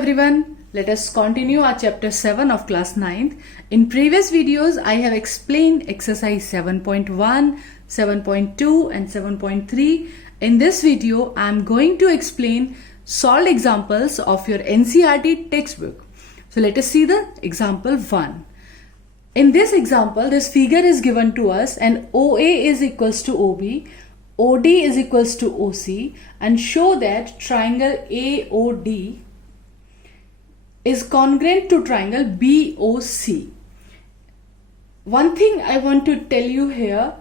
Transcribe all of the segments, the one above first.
everyone, let us continue our chapter 7 of class 9th. In previous videos, I have explained exercise 7.1, 7.2 and 7.3. In this video, I am going to explain solved examples of your NCERT textbook. So let us see the example 1. In this example, this figure is given to us and OA is equals to OB, OD is equals to OC, and show that triangle AOD is congruent to triangle BOC. One thing I want to tell you here,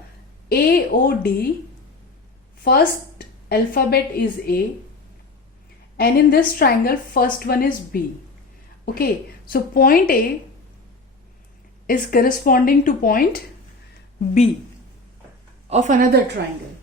AOD, first alphabet is A, and in this triangle first one is B. Okay, so point A is corresponding to point B of another triangle.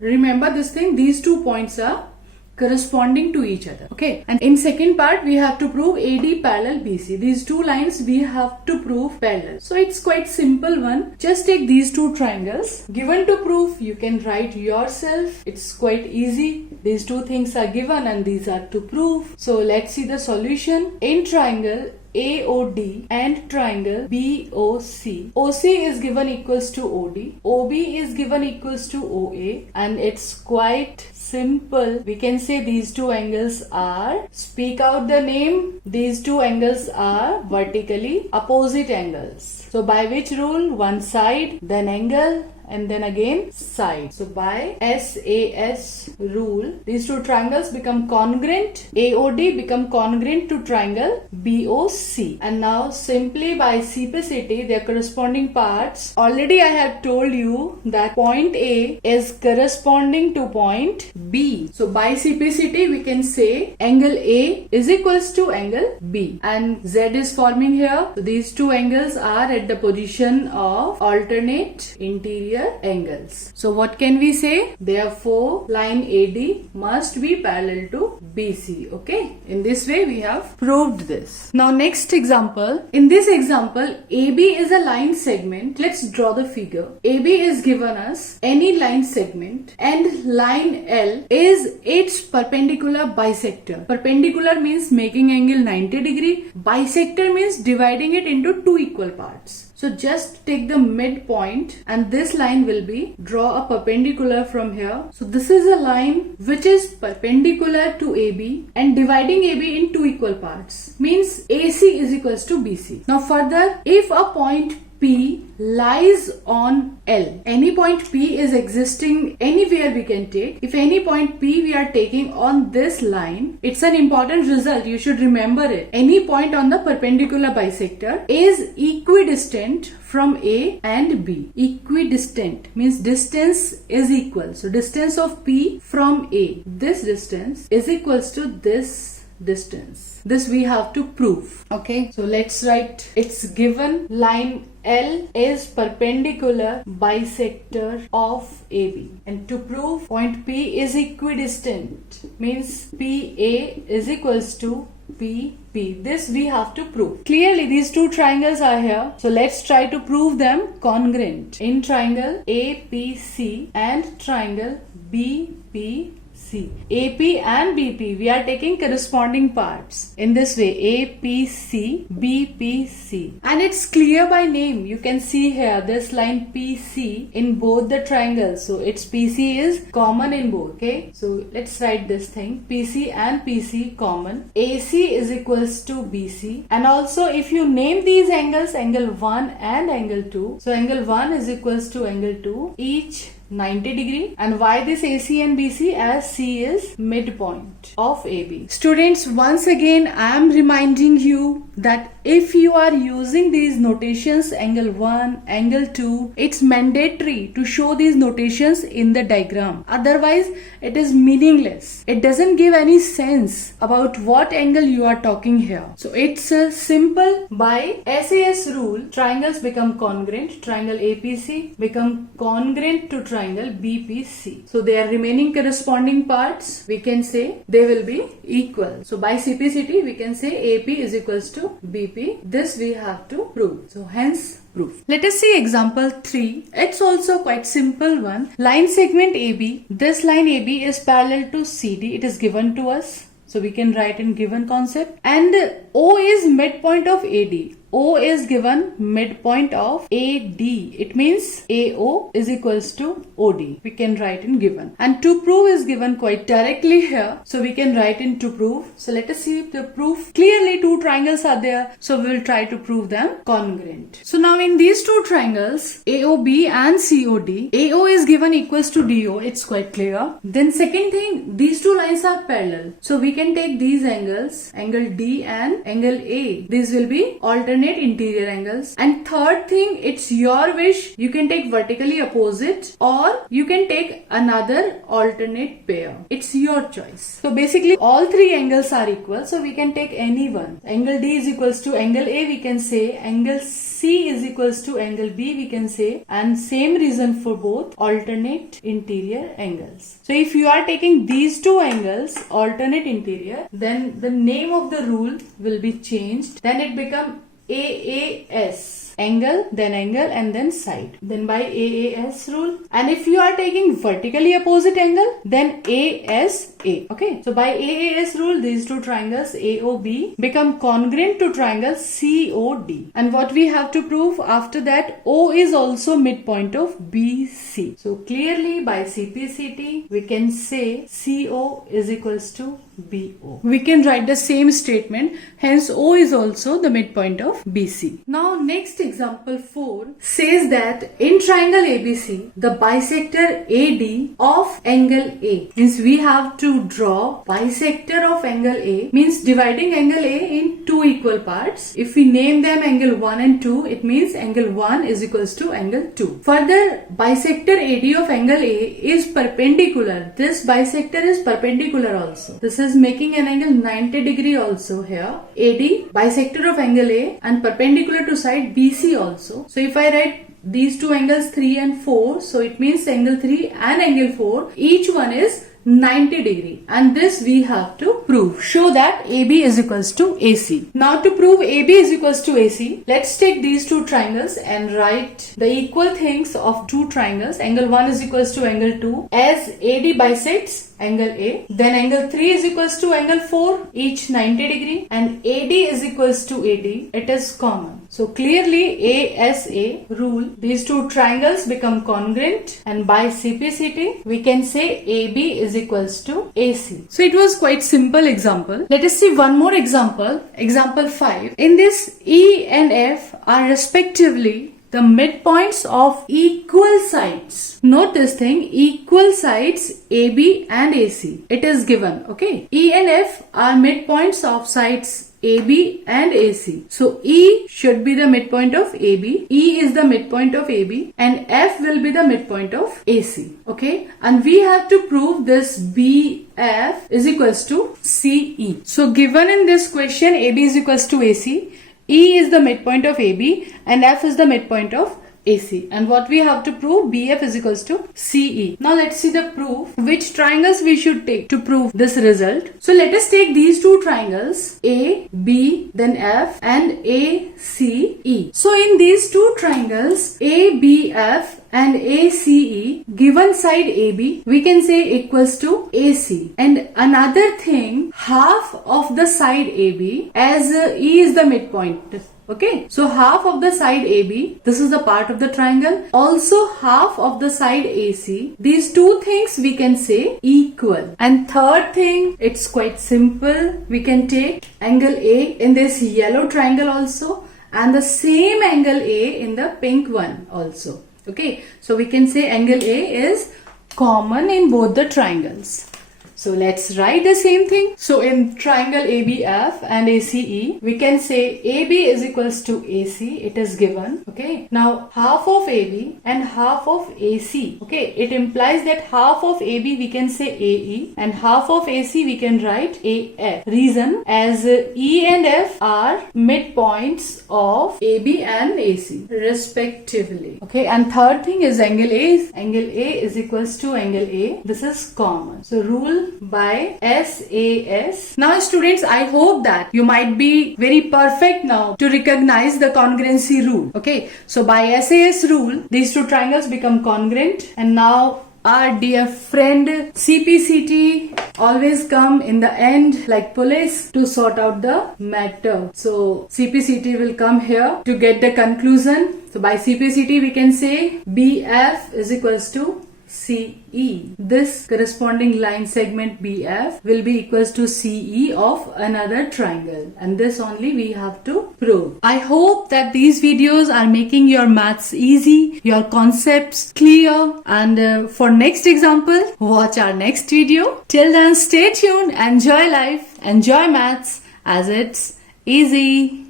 Remember this thing, these 2 points are corresponding to each other. Okay, and in second part we have to prove AD parallel BC. These 2 lines we have to prove parallel. So it's quite simple one. Just take these 2 triangles. Given to prove, you can write yourself. It's quite easy. These 2 things are given and these are to prove. So let's see the solution. In triangle AOD and triangle BOC, OC is given equals to OD, OB is given equals to OA, and it's quite simple. We can say these 2 angles are, speak out the name, these 2 angles are vertically opposite angles. So by which rule? One side, then angle, and then again side. So by SAS rule, these 2 triangles become congruent. AOD become congruent to triangle BOC. And now simply by simplicity, their corresponding parts. Already I have told you that point A is corresponding to point B. So by simplicity, we can say angle A is equals to angle B. And Z is forming here. So these 2 angles are at the position of alternate interior angles. So what can we say? Therefore, line AD must be parallel to BC. Okay, in this way we have proved this. Now next example. In this example, AB is a line segment. Let's draw the figure. AB is given us any line segment and line L is its perpendicular bisector. Perpendicular means making angle 90 degree. Bisector means dividing it into 2 equal parts. So just take the midpoint and this line will be, draw a perpendicular from here. So this is a line which is perpendicular to AB and dividing AB in 2 equal parts. Means AC is equals to BC. Now further, if a point P lies on L. Any point P is existing anywhere we can take. If any point P we are taking on this line, it's an important result. You should remember it. Any point on the perpendicular bisector is equidistant from A and B. Equidistant means distance is equal. So distance of P from A, this distance is equals to this distance. This we have to prove. Okay, so let's write. It's given line L is perpendicular bisector of AB, and to prove point P is equidistant means PA is equals to PP. This we have to prove. Clearly these 2 triangles are here. So let's try to prove them congruent. In triangle APC and triangle BPC. AP and BP, we are taking corresponding parts. In this way, APC, BPC. And it's clear by name. You can see here this line PC in both the triangles. So its PC is common in both. Okay. So let's write this thing. PC and PC common. AC is equals to BC. And also if you name these angles, angle 1 and angle 2. So angle 1 is equals to angle 2. Each 90 degree. And why this AC and BC? As C is midpoint of AB. Students, once again I am reminding you that if you are using these notations, angle 1, angle 2, it's mandatory to show these notations in the diagram. Otherwise it is meaningless. It doesn't give any sense about what angle you are talking here. So it's simple. By SAS rule, triangles become congruent. Triangle APC become congruent to triangle BPC. So their remaining corresponding parts, we can say they will be equal. So by simplicity, we can say AP is equals to BP. This we have to prove. So hence proof. Let us see example 3. It's also quite simple one. Line segment AB. This line AB is parallel to CD. It is given to us. So we can write in given concept. And O is midpoint of AD. O is given midpoint of AD. It means AO is equals to OD. We can write in given. And to prove is given quite directly here. So we can write in to prove. So let us see the proof. Clearly two triangles are there. So we will try to prove them congruent. So now in these two triangles, AOB and COD, AO is given equals to DO. It's quite clear. Then second thing, these two lines are parallel. So we can take these angles, angle D and angle A. These will be alternate interior angles. And third thing, it's your wish. You can take vertically opposite or you can take another alternate pair. It's your choice. So basically all three angles are equal. So we can take any one. Angle D is equals to angle A, we can say. Angle C is equals to angle B, we can say. And same reason for both, alternate interior angles. So if you are taking these two angles, alternate interior, then the name of the rule will be changed. Then it becomes AAS. Angle, then angle, and then side. Then by AAS rule. And if you are taking vertically opposite angle, then ASA. Okay. So by AAS rule, these two triangles AOB become congruent to triangle COD. And what we have to prove after that, O is also midpoint of BC. So clearly by CPCT, we can say CO is equals to BO. We can write the same statement. Hence O is also the midpoint of BC. Now next example 4 says that in triangle ABC, the bisector AD of angle A. Means we have to draw bisector of angle A. Means dividing angle A in two equal parts. If we name them angle 1 and 2, it means angle 1 is equals to angle 2. Further, bisector AD of angle A is perpendicular. This bisector is perpendicular also. This is making an angle 90 degree also here. AD, bisector of angle A, and perpendicular to side BC also. So if I write these two angles 3 and 4, so it means angle 3 and angle 4, each one is 90 degree, and this we have to prove. Show that AB is equals to AC. Now to prove AB is equals to AC, let's take these two triangles and write the equal things of two triangles. Angle 1 is equals to angle 2 as AD bisects angle A. Then angle 3 is equals to angle 4, each 90 degree, and AD is equals to AD. It is common. So clearly ASA rule, these two triangles become congruent, and by CPCT we can say AB is equals to AC. So it was quite simple example. Let us see one more example. Example 5. In this E and F are respectively the midpoints of equal sides. Note this thing, equal sides AB and AC. It is given, okay. E and F are midpoints of sides AB and AC. So E should be the midpoint of AB. E is the midpoint of AB and F will be the midpoint of AC. Okay. And we have to prove this BF is equals to CE. So given in this question, AB is equals to AC. E is the midpoint of AB and F is the midpoint of AC. And what we have to prove, BF is equals to CE. Now let's see the proof. Which triangles we should take to prove this result. So let us take these two triangles, A, B, then F and A, C, E. So in these two triangles, A, B, F and ACE, given side AB, we can say equals to AC. And another thing, half of the side AB, as E is the midpoint. Okay, so half of the side AB, this is the part of the triangle, also half of the side AC. These two things we can say equal. And third thing, it's quite simple. We can take angle A in this yellow triangle also, and the same angle A in the pink one also. Okay, so we can say angle A is common in both the triangles. So let's write the same thing. So in triangle ABF and ACE, we can say AB is equals to AC. It is given. Okay. Now half of AB and half of AC. Okay. It implies that half of AB we can say AE and half of AC we can write AF. Reason, as E and F are midpoints of AB and AC respectively. Okay. And third thing is angle A. Angle A is equals to angle A. This is common. So rule by SAS. Now students, I hope that you might be very perfect now to recognize the congruency rule. Okay, so by SAS rule, these two triangles become congruent, and now our dear friend CPCT always come in the end like police to sort out the matter. So CPCT will come here to get the conclusion. So by CPCT we can say BF is equals to CE. This corresponding line segment BF will be equals to CE of another triangle, and this only we have to prove. I hope that these videos are making your maths easy, your concepts clear, and for next example, watch our next video. Till then, stay tuned, enjoy life, enjoy maths as it's easy.